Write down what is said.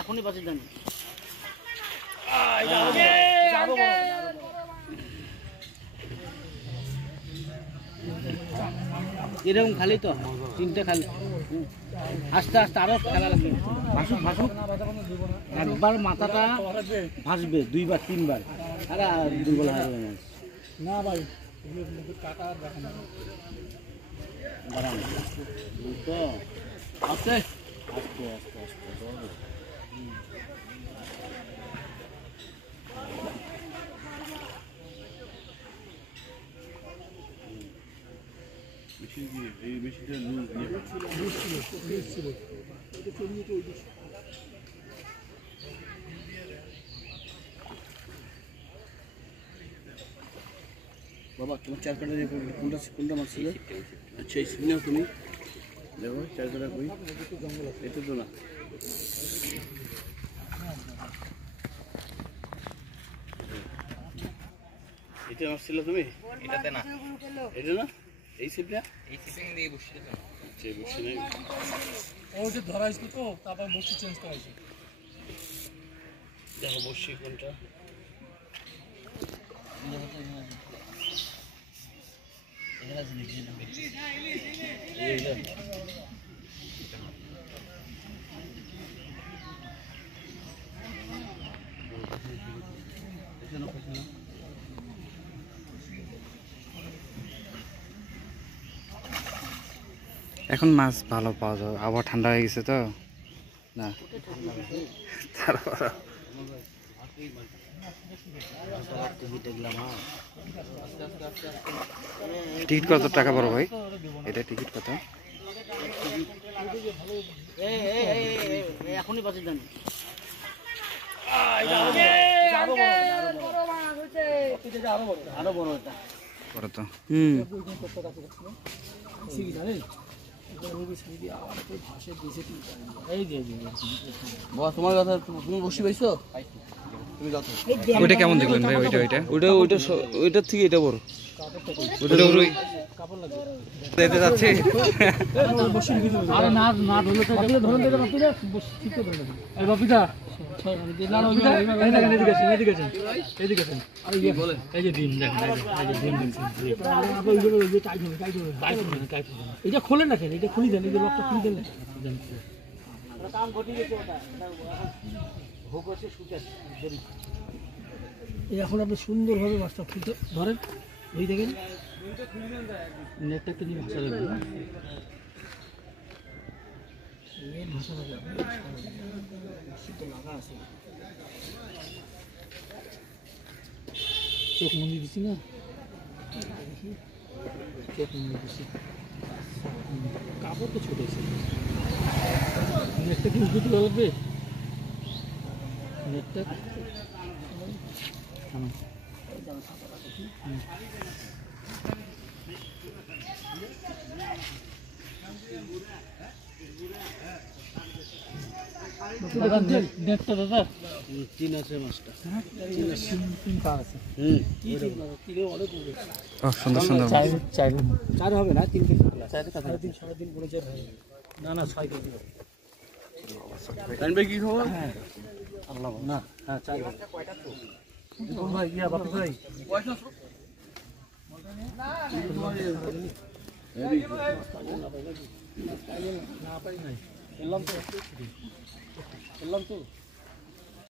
এখনই বাঁচে জানি এরকম খালি তো তিনটে খালি আস্তে আস্তে আরো খেলা লাগবে ভাসুক ভাসুক একবার মাথাটা ভাসবে দুইবার তিনবার আরে দুর্বল হয়ে যাবে না ভাই কাটা দেখেন তো আস্তে আস্তে আস্তে আস্তে বাবা তোমার চার কাটা কোনটা কোনটা মাছ ছিল? আচ্ছা এই সিগনাল তুমি দেখো চার কাটা কই এটা তো না এটা মাছ ছিল তুমি এটাতে না এটা না এই সিপটা এই সিপিং দিয়ে বসছিল তো আচ্ছা বসছে নাই ও যে ধরাইছিল তো তারপর বসি চেঞ্জ করাইছে দেখো বসি কোনটা এখন মাছ ভালো পাওয়া যায় আবহাওয়া ঠান্ডা হয়ে গেছে তো না টিকিট কত টাকা বড় ভাই এটা টিকিট কত এখনই বাঁচে জানি আরো বড় এটা বড় তো তোমার কথা তুমি বসি পাইছো ওইটা কেমন দেখলেন ভাই ওইটা ওইটা ওইটা ওইটা ওইটার থেকে এটা বড় ওইটা ওই যেতে যাচ্ছে আরে না না ধরলে তো ধরুন দেবে বাপিদা ঠিক তো ধরে এই বাপিদা না না এদিকে আসেন এদিকে আসেন এদিকে আসেন আরে ইয়ে বলেন এই যে ডিম দেখেন এই যে ডিম এই যে টাইট হবে টাইট হবে এটা খোলেন না কেন এটা খুলি দেন এই যে লকটা খুলি দেন কাম ঘটি গেছে ওটা ভোগ আছে শুতে দেরি এই এখন আপনি সুন্দরভাবে মাছটা খুলতে ধরেন ওই দেখেন নেটটা একটু দিয়ে ভাষা লাগবে না ভাষা লাগবে লাগা আছে চোখ মন্দির দিচ্ছি না চোখ মন্দির দিচ্ছি কাপড় তো ছোট আছে নেটটা কি উঁচু তুলে লাগবে নেটটা নেটটা দাদা তিন আছে মাছটা তিন পা আছে সুন্দর সুন্দর চার হবে না 3 কেজি সাড়ে তিন পড়ে চার হবে না না 6 কেজি হবে কি খবর হ্যাঁ আল্লাহ না হ্যাঁ চার কয়টা তো ভাই ইয়া বাপি ভাই পয়সা না পাই নাই এলাম তো